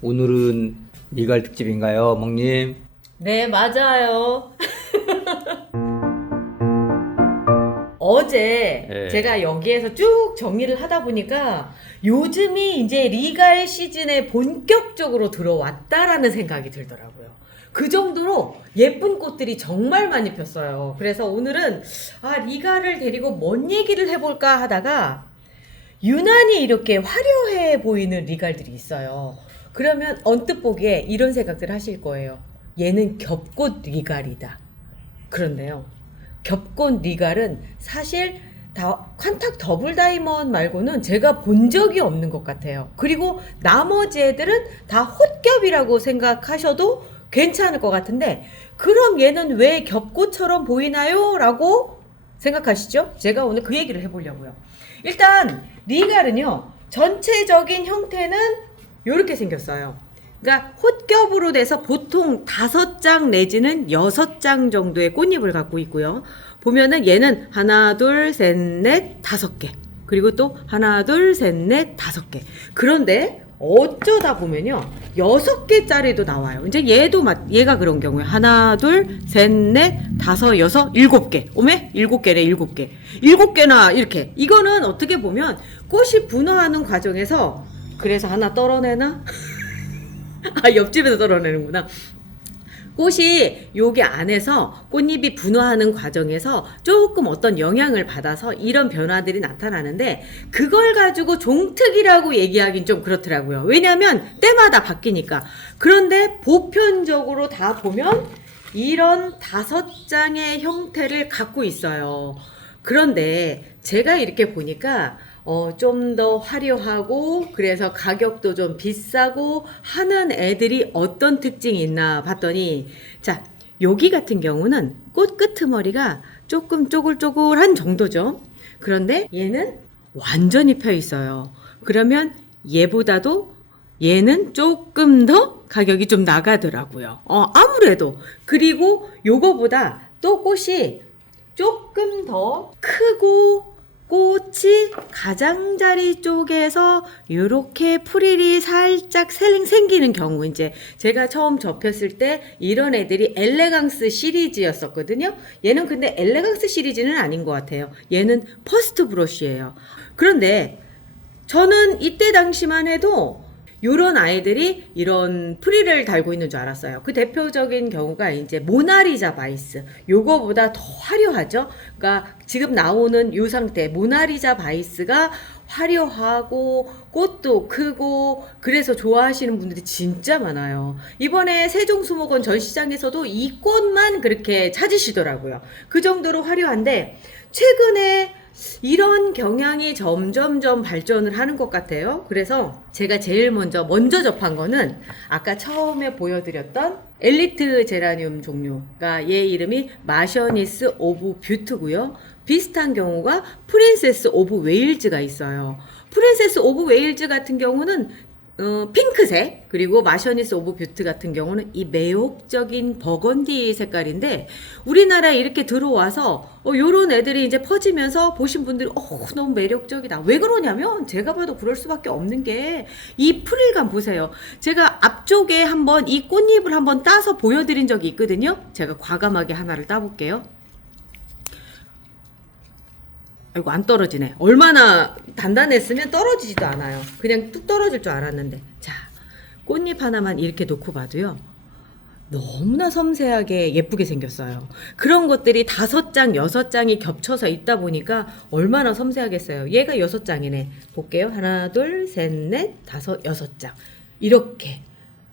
오늘은 미갈 특집인가요, 멍님? 네, 맞아요. 어제 네. 제가 여기에서 쭉 정리를 하다 보니까 요즘이 이제 리갈 시즌에 본격적으로 들어왔다라는 생각이 들더라고요. 그 정도로 예쁜 꽃들이 정말 많이 폈어요. 그래서 오늘은 리갈을 데리고 뭔 얘기를 해볼까 하다가 유난히 이렇게 화려해 보이는 리갈들이 있어요. 그러면 언뜻 보기에 이런 생각들 하실 거예요. 얘는 겹꽃 리갈이다. 그런데요. 겹꽃 리갈은 사실 다 칸탁 더블 다이먼드 말고는 제가 본 적이 없는 것 같아요. 그리고 나머지 애들은 다 혼겹이라고 생각하셔도 괜찮을 것 같은데, 그럼 얘는 왜 겹꽃처럼 보이나요? 라고 생각하시죠? 제가 오늘 그 얘기를 해보려고요. 일단 리갈은요, 전체적인 형태는 이렇게 생겼어요. 그러니까 혼겹으로 돼서 보통 5장 내지는 6장 정도의 꽃잎을 갖고 있고요. 보면은 얘는 하나, 둘, 셋, 넷, 5개. 그리고 또 하나, 둘, 셋, 넷, 5개. 그런데 어쩌다 보면요, 6개짜리도 나와요. 이제 얘가 그런 경우에 하나, 둘, 셋, 넷, 5, 6, 7개. 오메? 7개래, 7개. 7개나 이렇게. 이거는 어떻게 보면 꽃이 분화하는 과정에서, 그래서 하나 떨어내나? 옆집에서 떨어내는구나. 꽃이 여기 안에서 꽃잎이 분화하는 과정에서 조금 어떤 영향을 받아서 이런 변화들이 나타나는데, 그걸 가지고 종특이라고 얘기하긴 좀 그렇더라고요. 왜냐하면 때마다 바뀌니까. 그런데 보편적으로 다 보면 이런 5장의 형태를 갖고 있어요. 그런데 제가 이렇게 보니까 좀 더 화려하고, 그래서 가격도 좀 비싸고 하는 애들이 어떤 특징이 있나 봤더니, 자, 여기 같은 경우는 꽃 끄트머리가 조금 쪼글쪼글한 정도죠. 그런데 얘는 완전히 펴 있어요. 그러면 얘보다도 얘는 조금 더 가격이 좀 나가더라고요. 아무래도. 그리고 요거보다 또 꽃이 조금 더 크고, 꽃이 가장자리 쪽에서 이렇게 프릴이 살짝 생기는 경우, 이제 제가 처음 접했을 때 이런 애들이 엘레강스 시리즈였었거든요. 얘는 근데 엘레강스 시리즈는 아닌 것 같아요. 얘는 퍼스트 브러쉬예요. 그런데 저는 이때 당시만 해도 요런 아이들이 이런 프릴을 달고 있는 줄 알았어요. 그 대표적인 경우가 이제 모나리자 바이스. 요거보다 더 화려하죠? 그러니까 지금 나오는 요 상태, 모나리자 바이스가 화려하고 꽃도 크고, 그래서 좋아하시는 분들이 진짜 많아요. 이번에 세종수목원 전시장에서도 이 꽃만 그렇게 찾으시더라고요. 그 정도로 화려한데, 최근에 이런 경향이 점점점 발전을 하는 것 같아요. 그래서 제가 제일 먼저 접한 거는 아까 처음에 보여드렸던 엘리트 제라늄 종류. 그러니까 얘 이름이 마셔니스 오브 뷰트고요. 비슷한 경우가 프린세스 오브 웨일즈가 있어요. 프린세스 오브 웨일즈 같은 경우는 핑크색, 그리고 마셔니스 오브 뷰트 같은 경우는 이 매혹적인 버건디 색깔인데, 우리나라에 이렇게 들어와서 요런 애들이 이제 퍼지면서 보신 분들이 너무 매력적이다. 왜 그러냐면, 제가 봐도 그럴 수밖에 없는 게 이 프릴감 보세요. 제가 앞쪽에 한번 이 꽃잎을 한번 따서 보여드린 적이 있거든요. 제가 과감하게 하나를 따볼게요. 아이고, 안 떨어지네. 얼마나 단단했으면 떨어지지도 않아요. 그냥 뚝 떨어질 줄 알았는데. 자, 꽃잎 하나만 이렇게 놓고 봐도요, 너무나 섬세하게 예쁘게 생겼어요. 그런 것들이 5장, 6장이 겹쳐서 있다 보니까 얼마나 섬세하겠어요. 얘가 6장이네. 볼게요. 하나, 둘, 셋, 넷, 5, 6장. 이렇게.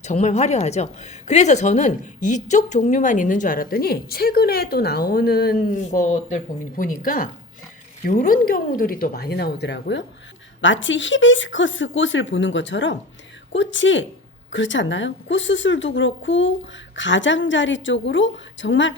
정말 화려하죠. 그래서 저는 이쪽 종류만 있는 줄 알았더니, 최근에 또 나오는 것들 보니까 요런 경우들이 또 많이 나오더라고요. 마치 히비스커스 꽃을 보는 것처럼 꽃이, 그렇지 않나요? 꽃수술도 그렇고 가장자리 쪽으로 정말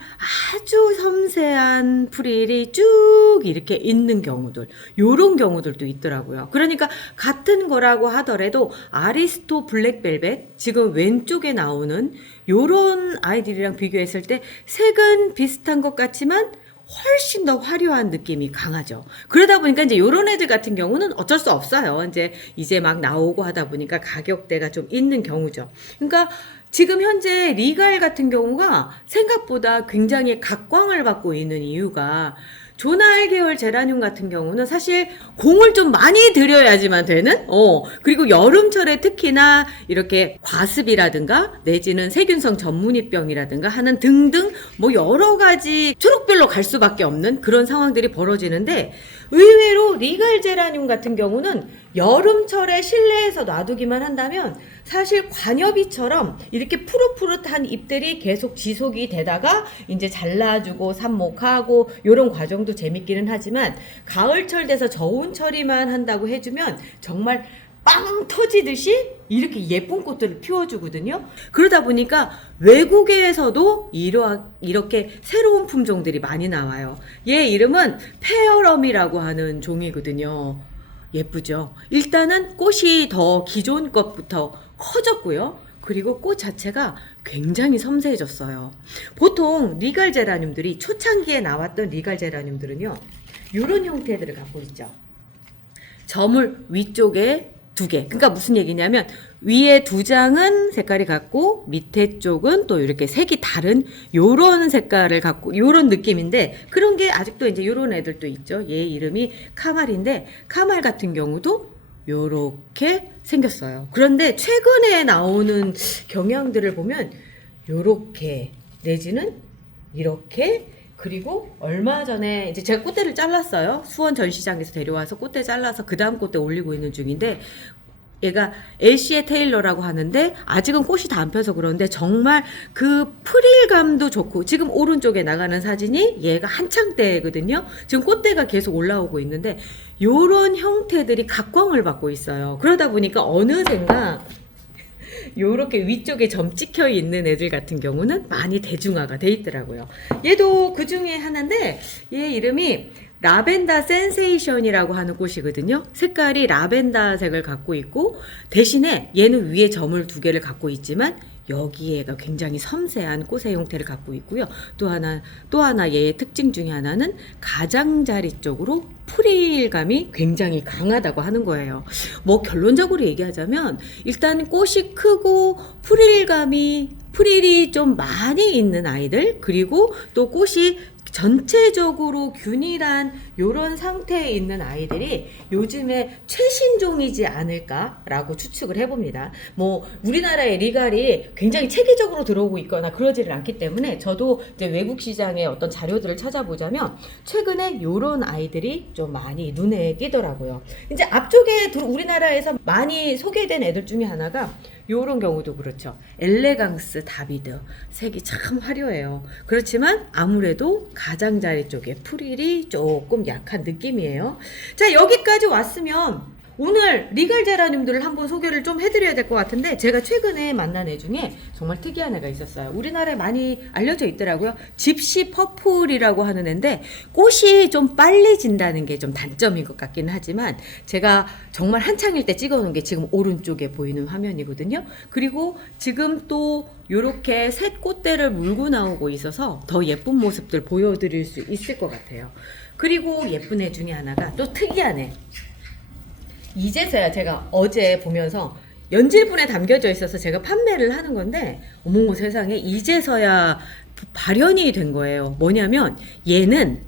아주 섬세한 프릴이 쭉 이렇게 있는 경우들, 요런 경우들도 있더라고요. 그러니까 같은 거라고 하더라도 아리스토 블랙벨벳, 지금 왼쪽에 나오는 요런 아이들이랑 비교했을 때 색은 비슷한 것 같지만 훨씬 더 화려한 느낌이 강하죠. 그러다 보니까 이제 요런 애들 같은 경우는 어쩔 수 없어요. 이제 막 나오고 하다 보니까 가격대가 좀 있는 경우죠. 그러니까 지금 현재 리갈 같은 경우가 생각보다 굉장히 각광을 받고 있는 이유가 조날 계열 제라늄 같은 경우는 사실 공을 좀 많이 들여야지만 되는 그리고 여름철에 특히나 이렇게 과습이라든가 내지는 세균성 전문이병이라든가 하는 등등 뭐 여러 가지 초록별로 갈 수밖에 없는 그런 상황들이 벌어지는데 의외로 리갈 제라늄 같은 경우는 여름철에 실내에서 놔두기만 한다면 사실 관여비처럼 이렇게 푸릇푸릇한 잎들이 계속 지속이 되다가 이제 잘라주고 삽목하고 요런 과정도 재밌기는 하지만 가을철 돼서 저온 처리만 한다고 해주면 정말 빵 터지듯이 이렇게 예쁜 꽃들을 피워주거든요. 그러다 보니까 외국에서도 이렇게 새로운 품종들이 많이 나와요. 얘 이름은 페어럼이라고 하는 종이거든요. 예쁘죠? 일단은 꽃이 더 기존 것부터 커졌고요. 그리고 꽃 자체가 굉장히 섬세해졌어요. 보통 리갈 제라늄들이 초창기에 나왔던 리갈 제라늄들은요. 이런 형태들을 갖고 있죠. 저물 위쪽에 2개. 그러니까 무슨 얘기냐면 위에 2장은 색깔이 같고 밑에 쪽은 또 이렇게 색이 다른 요런 색깔을 갖고 요런 느낌인데 그런 게 아직도 이제 요런 애들도 있죠. 얘 이름이 카말인데 카말 같은 경우도 요렇게 생겼어요. 그런데 최근에 나오는 경향들을 보면 요렇게 내지는 이렇게 그리고 얼마 전에 이제 제가 꽃대를 잘랐어요. 수원 전시장에서 데려와서 꽃대 잘라서 그 다음 꽃대 올리고 있는 중인데 얘가 엘시에 테일러라고 하는데 아직은 꽃이 다 안 펴서 그런데 정말 그 프릴감도 좋고 지금 오른쪽에 나가는 사진이 얘가 한창 때거든요. 지금 꽃대가 계속 올라오고 있는데 요런 형태들이 각광을 받고 있어요. 그러다 보니까 어느샌가 요렇게 위쪽에 점 찍혀 있는 애들 같은 경우는 많이 대중화가 돼 있더라고요. 얘도 그 중에 하나인데 얘 이름이 라벤더 센세이션이라고 하는 꽃이거든요. 색깔이 라벤더색을 갖고 있고 대신에 얘는 위에 점을 2개를 갖고 있지만 여기에가 굉장히 섬세한 꽃의 형태를 갖고 있고요. 또 하나 얘의 특징 중에 하나는 가장자리 쪽으로 프릴감이 굉장히 강하다고 하는 거예요. 뭐 결론적으로 얘기하자면 일단 꽃이 크고 프릴이 좀 많이 있는 아이들 그리고 또 꽃이 전체적으로 균일한 요런 상태에 있는 아이들이 요즘에 최신종이지 않을까라고 추측을 해봅니다. 뭐 우리나라의 리갈이 굉장히 체계적으로 들어오고 있거나 그러지를 않기 때문에 저도 이제 외국 시장의 어떤 자료들을 찾아보자면 최근에 요런 아이들이 좀 많이 눈에 띄더라고요. 이제 앞쪽에 우리나라에서 많이 소개된 애들 중에 하나가 요런 경우도 그렇죠. 엘레강스 다비드 색이 참 화려해요. 그렇지만 아무래도 가장자리 쪽에 프릴이 조금 약한 느낌이에요. 자, 여기까지 왔으면 오늘 리갈 제라늄들을 한번 소개를 좀 해드려야 될 것 같은데 제가 최근에 만난 애 중에 정말 특이한 애가 있었어요. 우리나라에 많이 알려져 있더라고요. 집시 퍼플이라고 하는 애인데 꽃이 좀 빨리 진다는 게 좀 단점인 것 같기는 하지만 제가 정말 한창일 때 찍어놓은 게 지금 오른쪽에 보이는 화면이거든요. 그리고 지금 또 이렇게 새 꽃대를 물고 나오고 있어서 더 예쁜 모습들 보여드릴 수 있을 것 같아요. 그리고 예쁜 애 중에 하나가 또 특이한 애. 이제서야 제가 어제 보면서 연질분에 담겨져 있어서 제가 판매를 하는 건데 어머 세상에 이제서야 발현이 된 거예요. 뭐냐면 얘는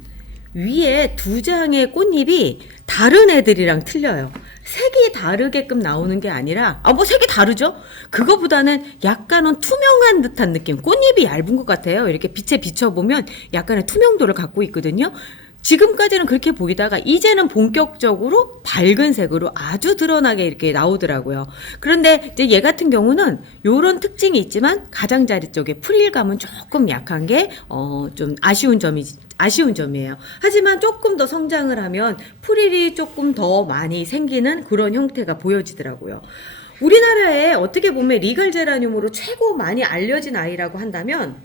위에 2장의 꽃잎이 다른 애들이랑 틀려요. 색이 다르게끔 나오는 게 아니라 뭐 색이 다르죠? 그거보다는 약간은 투명한 듯한 느낌. 꽃잎이 얇은 것 같아요. 이렇게 빛에 비춰보면 약간의 투명도를 갖고 있거든요. 지금까지는 그렇게 보이다가 이제는 본격적으로 밝은 색으로 아주 드러나게 이렇게 나오더라고요. 그런데 이제 얘 같은 경우는 요런 특징이 있지만 가장자리 쪽에 프릴감은 조금 약한 게 좀 아쉬운 점이에요. 하지만 조금 더 성장을 하면 프릴이 조금 더 많이 생기는 그런 형태가 보여지더라고요. 우리나라에 어떻게 보면 리갈 제라늄으로 최고 많이 알려진 아이라고 한다면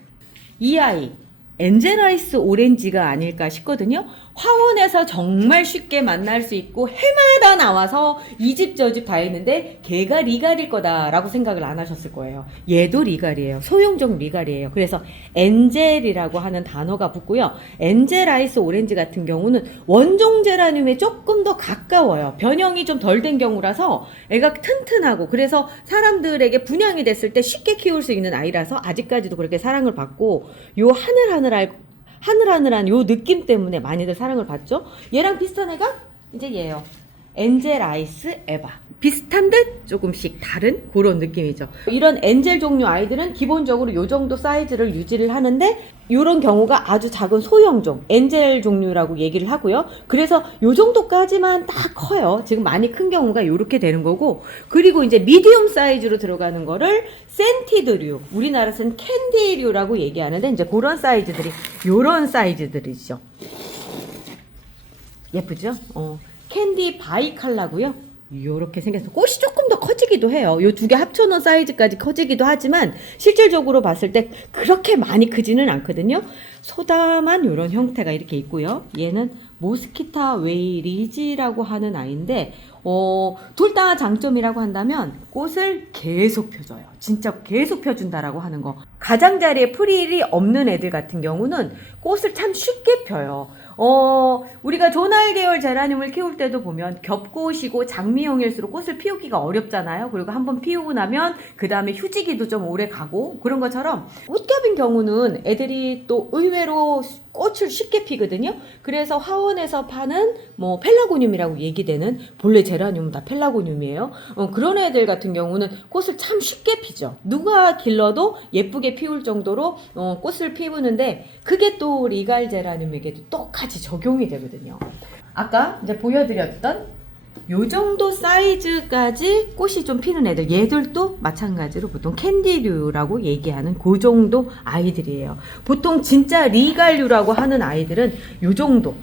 이 아이 엔젤아이스 오렌지가 아닐까 싶거든요. 화원에서 정말 쉽게 만날 수 있고 해마다 나와서 이 집 저 집 다 있는데 걔가 리갈일 거다라고 생각을 안 하셨을 거예요. 얘도 리갈이에요. 소형종 리갈이에요. 그래서 엔젤이라고 하는 단어가 붙고요. 엔젤 아이스 오렌지 같은 경우는 원종 제라늄에 조금 더 가까워요. 변형이 좀 덜 된 경우라서 애가 튼튼하고 그래서 사람들에게 분양이 됐을 때 쉽게 키울 수 있는 아이라서 아직까지도 그렇게 사랑을 받고 요 하늘하늘한 요 느낌 때문에 많이들 사랑을 받죠. 얘랑 비슷한 애가 이제 얘예요. 엔젤 아이스 에바. 비슷한 듯 조금씩 다른 그런 느낌이죠. 이런 엔젤 종류 아이들은 기본적으로 요 정도 사이즈를 유지를 하는데 이런 경우가 아주 작은 소형종 엔젤 종류라고 얘기를 하고요. 그래서 요 정도까지만 딱 커요. 지금 많이 큰 경우가 이렇게 되는 거고, 그리고 이제 미디움 사이즈로 들어가는 거를 센티드류, 우리나라에서는 캔디류라고 얘기하는데 이제 그런 사이즈들이 요런 사이즈들이죠. 예쁘죠? 캔디 바이칼라고요. 요렇게 생겨서 꽃이 조금 더 커지기도 해요. 요 두 개 합쳐놓은 사이즈까지 커지기도 하지만 실질적으로 봤을 때 그렇게 많이 크지는 않거든요. 소담한 요런 형태가 이렇게 있고요. 얘는 모스키타 웨이리지라고 하는 아이인데 둘 다 장점이라고 한다면 꽃을 계속 펴줘요. 진짜 계속 펴준다라고 하는 거. 가장자리에 프릴이 없는 애들 같은 경우는 꽃을 참 쉽게 펴요. 우리가 조날 계열 제라늄을 키울 때도 보면 겹꽃이고 장미형일수록 꽃을 피우기가 어렵잖아요. 그리고 한번 피우고 나면 그 다음에 휴지기도 좀 오래 가고 그런 것처럼 꽃겹인 경우는 애들이 또 의외로 꽃을 쉽게 피거든요. 그래서 화원에서 파는 뭐 펠라고늄이라고 얘기되는 본래 제라늄은 다 펠라고늄이에요. 그런 애들 같은 경우는 꽃을 참 쉽게 피죠. 누가 길러도 예쁘게 피울 정도로 꽃을 피우는데 그게 또 리갈 제라늄에게도 똑같이 적용이 되거든요. 아까 이제 보여드렸던 요 정도 사이즈까지 꽃이 좀 피는 애들, 얘들도 마찬가지로 보통 캔디류라고 얘기하는 그 정도 아이들이에요. 보통 진짜 리갈류라고 하는 아이들은 요 정도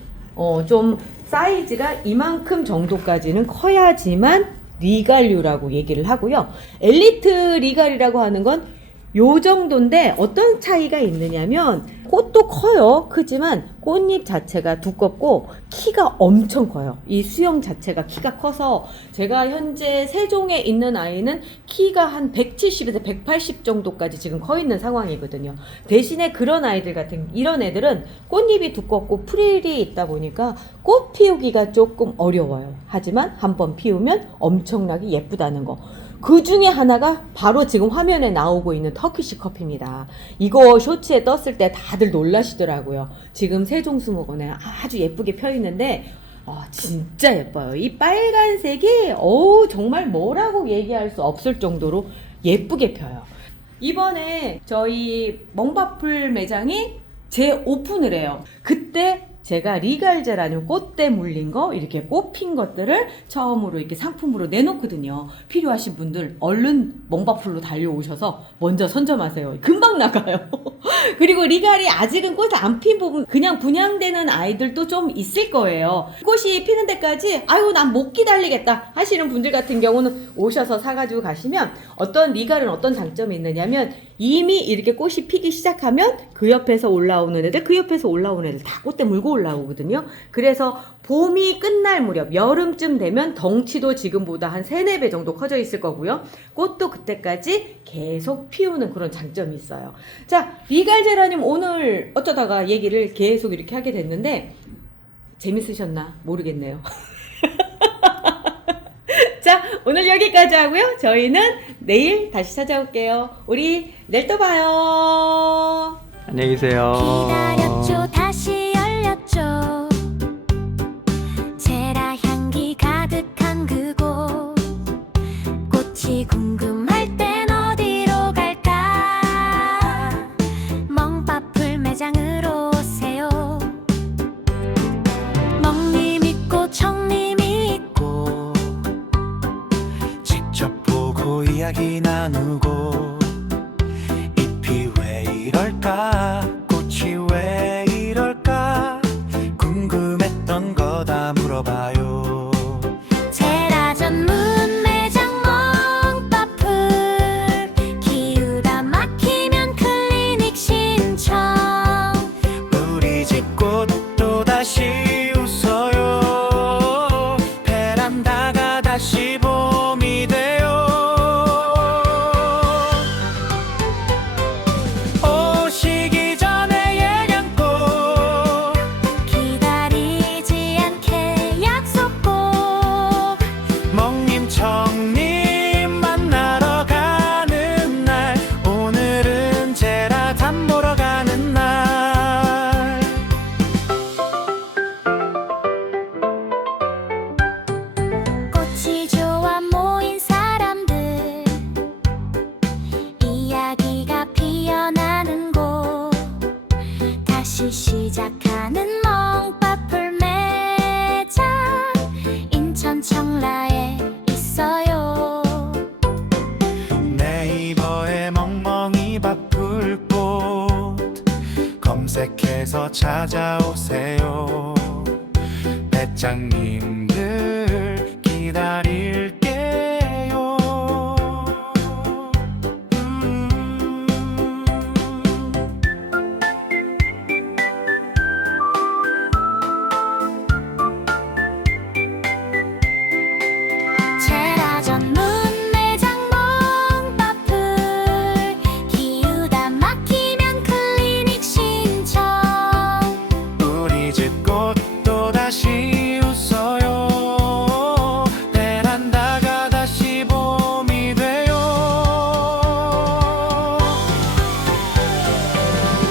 좀 사이즈가 이만큼 정도까지는 커야지만 리갈류라고 얘기를 하고요. 엘리트 리갈이라고 하는 건 요 정도인데 어떤 차이가 있느냐면 꽃도 커요. 크지만 꽃잎 자체가 두껍고 키가 엄청 커요. 이 수영 자체가 키가 커서 제가 현재 세종에 있는 아이는 키가 한 170에서 180 정도까지 지금 커 있는 상황이거든요. 대신에 그런 아이들 같은 이런 애들은 꽃잎이 두껍고 프릴이 있다 보니까 꽃 피우기가 조금 어려워요. 하지만 한번 피우면 엄청나게 예쁘다는 거. 그 중에 하나가 바로 지금 화면에 나오고 있는 터키시 커피입니다. 이거 쇼츠에 떴을 때 다들 놀라시더라고요. 지금 세종수목원에 아주 예쁘게 펴 있는데 진짜 예뻐요. 이 빨간색이 정말 뭐라고 얘기할 수 없을 정도로 예쁘게 펴요. 이번에 저희 멍바풀 매장이 재오픈을 해요. 그때 제가 리갈 제라늄 꽃대 물린 거 이렇게 꽃핀 것들을 처음으로 이렇게 상품으로 내놓거든요. 필요하신 분들 얼른 멍바풀로 달려오셔서 먼저 선점하세요. 금방 나가요. 그리고 리갈이 아직은 꽃을 안 핀 부분 그냥 분양되는 아이들도 좀 있을 거예요. 꽃이 피는 데까지 난 못 기다리겠다 하시는 분들 같은 경우는 오셔서 사가지고 가시면 어떤 리갈은 어떤 장점이 있느냐면 이미 이렇게 꽃이 피기 시작하면 그 옆에서 올라오는 애들 그 옆에서 올라오는 애들 다 꽃대 물고 올라오거든요. 그래서 봄이 끝날 무렵 여름쯤 되면 덩치도 지금보다 한 3-4배 정도 커져 있을 거고요. 꽃도 그때까지 계속 피우는 그런 장점이 있어요. 자, 리갈 제라늄 오늘 어쩌다가 얘기를 계속 이렇게 하게 됐는데 재밌으셨나 모르겠네요. 자, 오늘 여기까지 하고요. 저희는 내일 다시 찾아올게요. 우리 내일 또 봐요. 안녕히 계세요. 기다렸죠. 다시 열렸죠. 제라 향기 가득한 그곳. 꽃이 궁금할 땐 어디로 갈까? 멍바풀 매장으로 오세요. 멍님 있고 청님이 있고 직접 보고 이야기 나누고 잎이 왜 이럴까 꽃이 왜 이럴까 궁금했던 거 다 물어봐요. 제라 전문 매장 멍바풀 키우다 막히면 클리닉 신청. 우리 집 꽃 또다시 검색해서 찾아오세요. 배짱님들 기다릴게요. 제라 전문 매장 몽바풀 기우다 막히면 클리닉 신청 우리 집 꽃도 다시 웃어요. 베란다가 다시 봄이 돼요.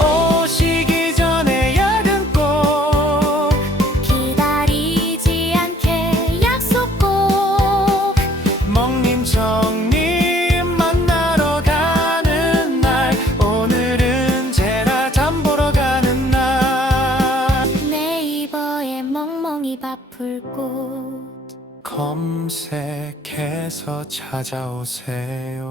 오시기 전에 야근꼭 기다리지 않게 약속 꼭 멍님 청님 만나러 가는 날, 오늘은 제라 장 보러 가는 날. 네이버에 멍멍이 바풀꽃 검색해서 찾아오세요.